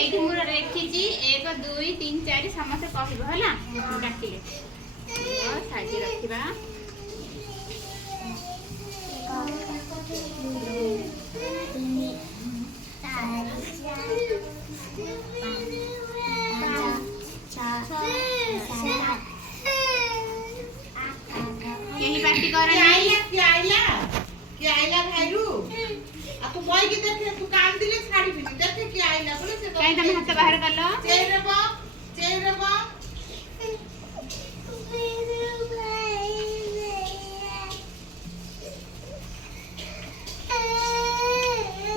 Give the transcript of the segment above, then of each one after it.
एठी मुर रेखिची 1 2 3 4 समस्त कहबो हला डाकिले और साइड रखिबा यही पार्टी कर क्या आइला भाईरू आ तू कोई के देखे तू कान दिले साड़ी पिनी देखे कि आइला बोले से कहीं तुम हाथ बाहर कर लो चेरबा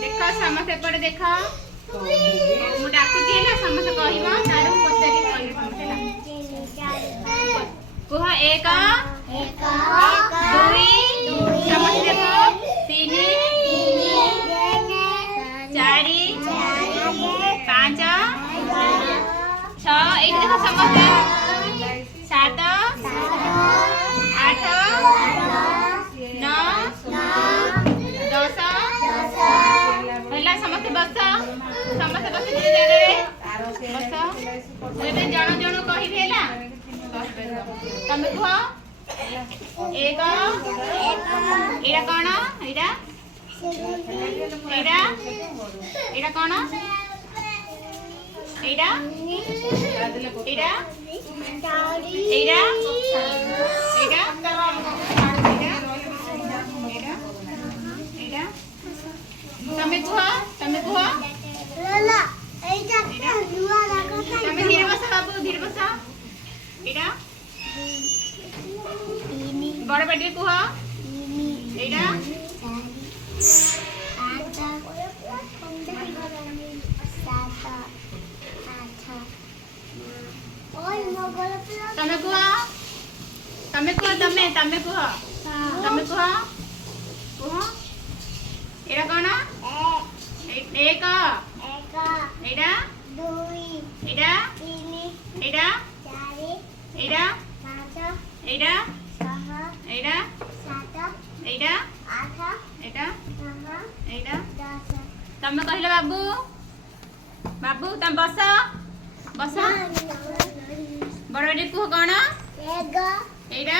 देखो समस्त एपटे देखो मु डाकुची है ना समस्त कहबो तारो पचारी कहबो समस्त ना कुह 1 2 समस्त देखो 3 4 5 6 एक देखो समस्त 7 8 9 10 होला समस्त बस समस्त बस जे जगह रे बस एबे जण जण कहि भेला तमे कुह 1 एरा कोन एरा एरा एरा कोन एरा एरा एरा एरा तमे कुह लाला एटा दुआ लगा तमे धीरे बस बाबू धीरे बस एटा बड़ बेटी कुह एटा तमे कुह एरा कोन 1 एटा एटा एटा एटा एटा एटा एटा एटा तमे कहले बाबू बाबू तम बस बस बड़ बेटी कुह कोन एटा एटा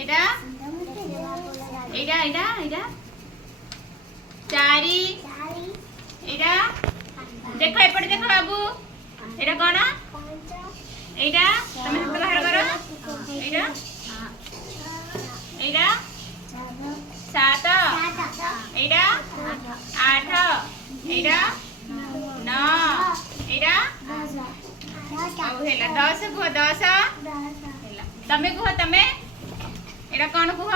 एटा एटा एटा 4 एटा देखो एपटे देखो बाबू एटा कोन एटा तमे हाथ बाहर करो एटा एटा 7 एटा 8 एटा 9 एटा ଆଉ ହେଲା 10 କୁହ 10 ହେଲା ତମେ କୁହ ତମେ ଏଟା କଣ କୁହ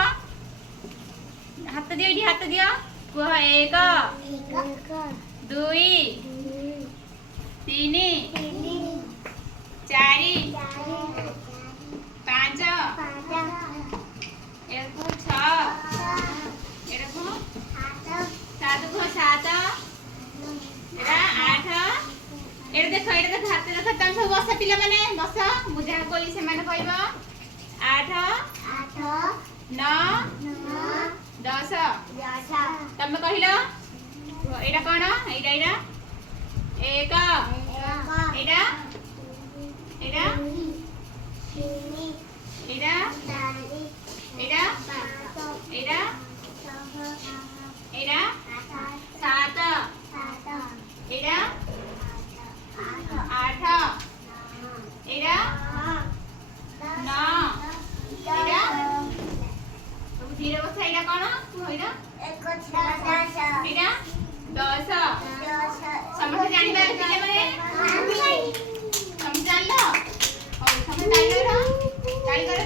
ହାତ ଦିଅ ଏଠି ହାତ ଦିଅ କୁହ 1 2 3 4 5 ଏଟା 6 ଏଟା କୁହ 7 କୁହ 7 एरा 8 एटा देखो हाथ देखो तम सब बस पिला माने बस मु जहा कोली से माने कहबो 8 9 10 तमे कहिलो एटा कोन एटा एटा 1 एटा एटा एटा एटा एटा एटा 7 एटा 8 एटा 9 एटा तुम धीरे बस एटा कोन होइरा एटा 10 समझ जानि बारे पिले माने समझ जानलो और समझ आइलो रा काई करे